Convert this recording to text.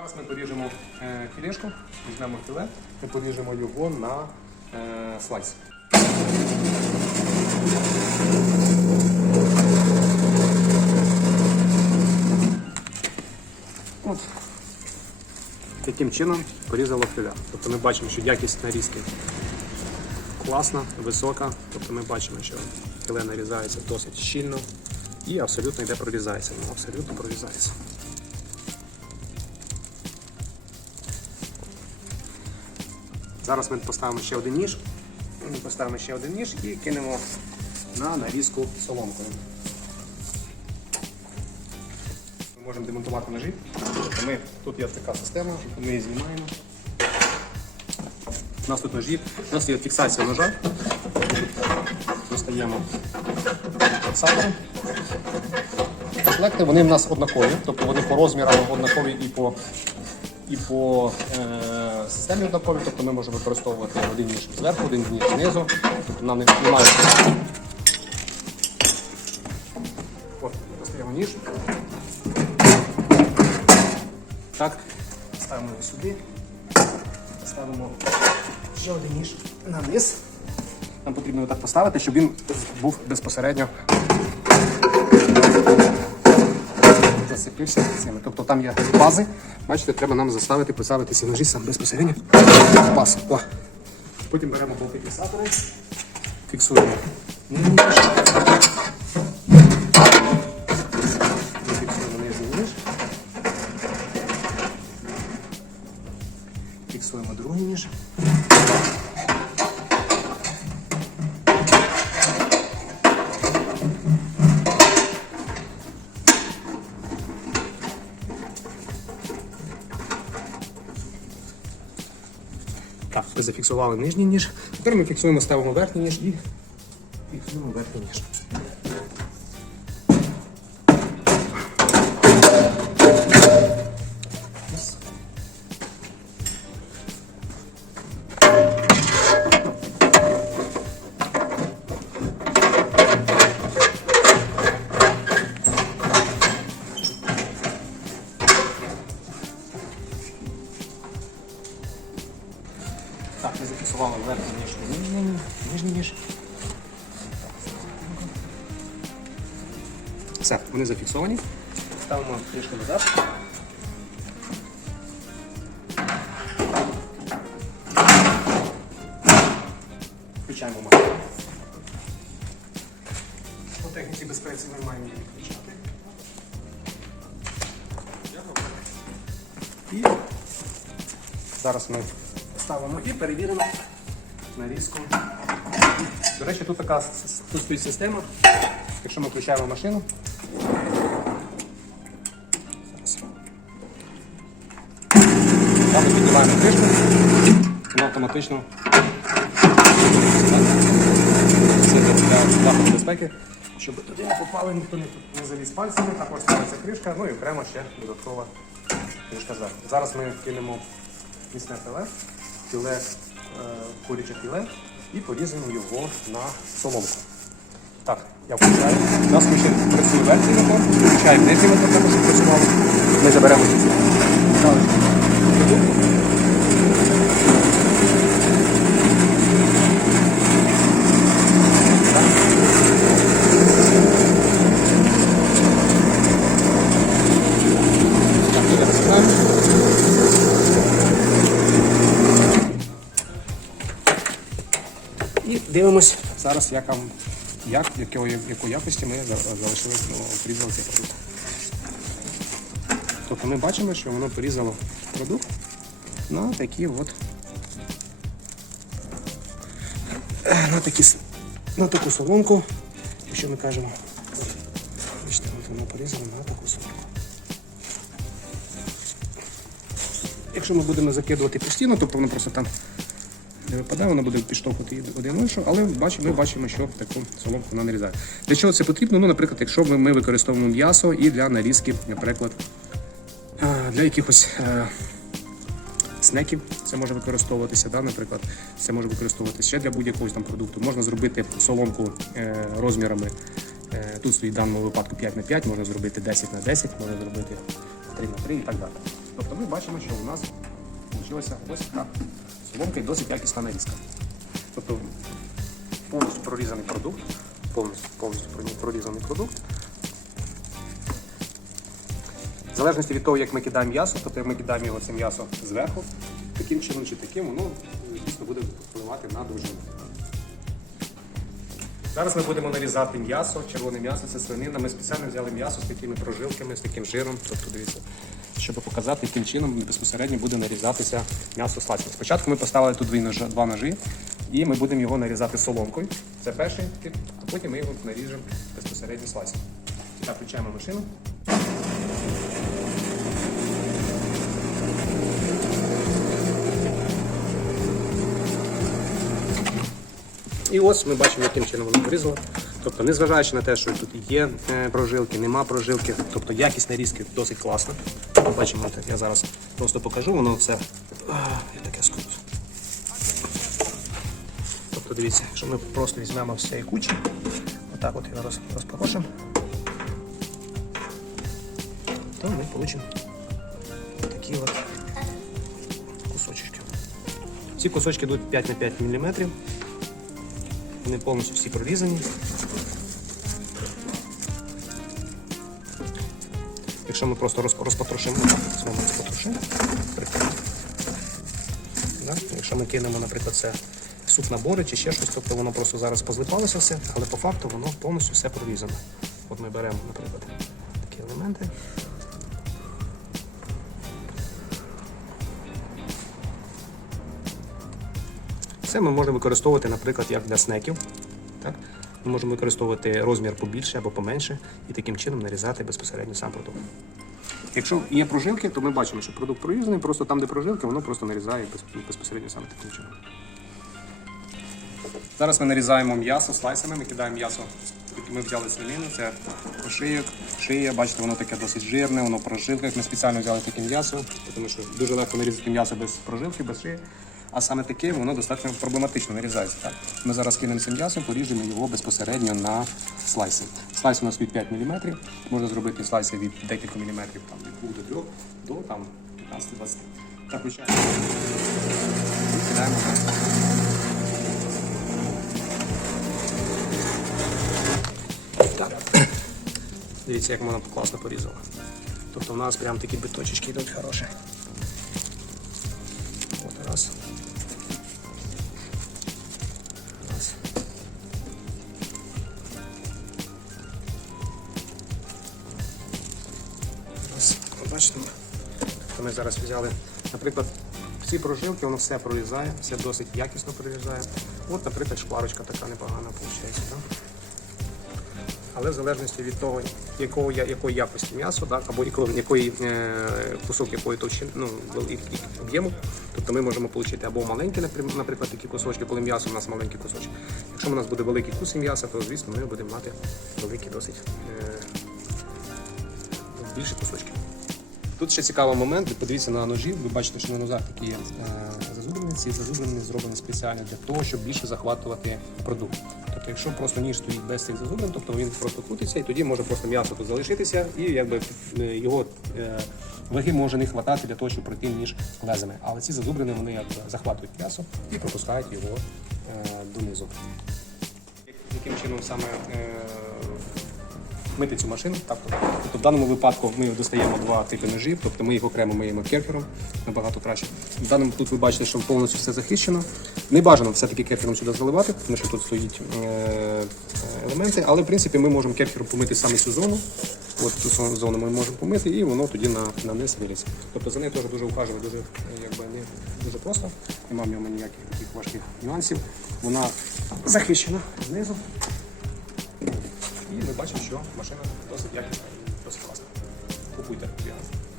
Зараз ми поріжемо е, філешку, візьмемо філе і поріжемо його на е, слайс. От. Таким чином порізало філе. Тобто ми бачимо, що якість нарізки класна, висока. Тобто ми бачимо, що філе нарізається досить щільно і абсолютно йде прорізається. Ну, абсолютно прорізається. Зараз ми поставимо ще один ніж. Поставимо ще один ніж і кинемо на нарізку соломкою. Ми можемо демонтувати ножі. Тобто Ми, тут є така система, ми її знімаємо. У нас тут ножі, у нас є фіксація ножа. Достаємо фіксатор. Комплекти вони в нас однакові, тобто вони по розмірам однакові і по, і по е, системі однакові, тобто ми можемо використовувати один ніж зверху, один ніж знизу. Тобто нам немає. От, достаємо ніж. Так, ставимо його сюди. Ставимо ще один ніж на низ. Нам потрібно так поставити, щоб він був безпосередньо зацепився цими. Тобто там є бази. Бачите, треба нам заставити поставити ці ножі сам безпосередньо в. О. Потім беремо болти фіксатори, фіксуємо. ніж. Фіксуємо другий ніж. Так, зафіксували нижній ніж. Тепер ми фіксуємо, ставимо верхній ніж і фіксуємо верхній ніж. Все, вони зафіксовані. Ставимо трішки назад. Включаємо машину. По техніці безпеці ми маємо її включати. І зараз ми ставимо і перевіримо нарізку. До речі, тут така тут стоїть система. Якщо ми включаємо машину. Ми піднімаємо кришку, вона автоматично для заходу безпеки, щоб туди не попали, ніхто не, заліз пальцями, також ставиться кришка, ну і окремо ще додаткова кришка зверху. Зараз ми кинемо місне філе, філе, е, куряче філе і порізаємо його на соломку. Так, я включаю. Нас ще працює верхній мотор, включаємо нижній мотор, також щоб працювало. Ми заберемо. І дивимось зараз, як, вам- як, якої, якої якості ми залишили ну, порізали цей продукт. Тобто ми бачимо, що воно порізало продукт на такі от на, такі, на таку соломку, якщо ми кажемо, бачите, воно порізало на таку соломку. Якщо ми будемо закидувати постійно, тобто воно просто там не випадає, воно буде підштовхувати один іншу, але ми бачимо, що таку соломку вона нарізає. Для чого це потрібно? Ну, наприклад, якщо ми, використовуємо м'ясо і для нарізки, наприклад, для якихось е, снеків це може використовуватися, да, наприклад, це може використовуватися ще для будь-якогось там продукту. Можна зробити соломку е, розмірами. е, Тут стоїть в даному випадку 5 на 5, можна зробити 10 на 10, можна зробити 3 на 3 і так далі. Тобто ми бачимо, що у нас вийшла ось така соломка і досить якісна нарізка. Тобто повністю прорізаний продукт, повністю, повністю прорізаний продукт. В залежності від того, як ми кидаємо м'ясо, тобто як ми кидаємо його це м'ясо зверху, таким чином чи таким, воно дійсно буде впливати на довжину. Зараз ми будемо нарізати м'ясо, червоне м'ясо, це свинина. Ми спеціально взяли м'ясо з такими прожилками, з таким жиром. Тобто дивіться, щоб показати, яким чином безпосередньо буде нарізатися м'ясо слайсами. Спочатку ми поставили тут два ножі, і ми будемо його нарізати соломкою. Це перший тип, а потім ми його наріжемо безпосередньо слайсом. Так, включаємо машину. І ось ми бачимо, яким чином воно порізало. Тобто, незважаючи на те, що тут є е, прожилки, нема прожилки, тобто якість нарізки досить класна. Бачимо, я зараз просто покажу, воно все я таке скрут. Тобто дивіться, якщо ми просто візьмемо все і кучі, отак от його розпорошимо, то ми отримаємо такі от кусочки. Ці кусочки йдуть 5 на 5 мм. Вони повністю всі прорізані. Якщо ми просто розп- розпотрошимо, з вами розпотрошимо. Да? Якщо ми кинемо, наприклад, це суп набори чи ще щось, тобто воно просто зараз позлипалося все, але по факту воно повністю все прорізане. От ми беремо, наприклад, такі елементи. Це ми можемо використовувати, наприклад, як для снеків. Так? Ми можемо використовувати розмір побільше або поменше і таким чином нарізати безпосередньо сам продукт. Якщо є прожилки, то ми бачимо, що продукт прорізаний, просто там, де прожилки, воно просто нарізає безпосередньо саме таким чином. Зараз ми нарізаємо м'ясо слайсами, ми кидаємо м'ясо. Ми взяли свинину, це шиєк, шия, бачите, воно таке досить жирне, воно в прожилках. Ми спеціально взяли таке м'ясо, тому що дуже легко нарізати м'ясо без прожилки, без шиї. А саме таке воно достатньо проблематично нарізається. Так? Ми зараз кинемо це м'ясо, поріжемо його безпосередньо на слайси. Слайс у нас від 5 мм. Можна зробити слайси від декілька міліметрів, там, від 2 до 3 до там, 15-20. Так. Кидаємо. Дивіться, як вона класно порізала. Тобто у нас прям такі биточечки йдуть хороші. Бачите, ми зараз взяли, наприклад, всі прожилки, воно все прорізає, все досить якісно прорізає. От, наприклад, шкварочка така непогана виходить. Да? Але в залежності від того, якого, якої якості м'ясо, так, або якої, якої е, кусок якої товщини, ну, об'єму, тобто ми можемо отримати або маленькі, наприклад, такі кусочки, коли м'ясо у нас маленькі кусочки. Якщо у нас буде великий кус м'яса, то звісно ми будемо мати великі досить е, більші кусочки. Тут ще цікавий момент, подивіться на ножі, ви бачите, що на ножах такі е, зазубрини. Ці зазубрини зроблені спеціально для того, щоб більше захватувати продукт. Тобто, якщо просто ніж стоїть без цих зазубрин, тобто він просто крутиться і тоді може просто м'ясо тут залишитися, і якби е, його е, ваги може не хватати для того, щоб пройти ніж лезами. Але ці зазубрини вони якби захватують м'ясо і пропускають його донизу. Яким чином саме мити цю машину. Так, тобто в даному випадку ми достаємо два типи ножів, тобто ми їх окремо миємо керфером, набагато краще. В даному тут ви бачите, що повністю все захищено. Не бажано все-таки керфером сюди заливати, тому що тут стоїть е, елементи, але в принципі ми можемо керфером помити саме цю зону. От цю зону ми можемо помити і воно тоді на, на низ вилізе. Тобто за нею теж дуже ухажувати, дуже, е, якби, не дуже просто. Немає в ньому ніяких таких важких нюансів. Вона захищена знизу. І ми бачимо, що машина досить якісна досить класна. Купуйте Віганс.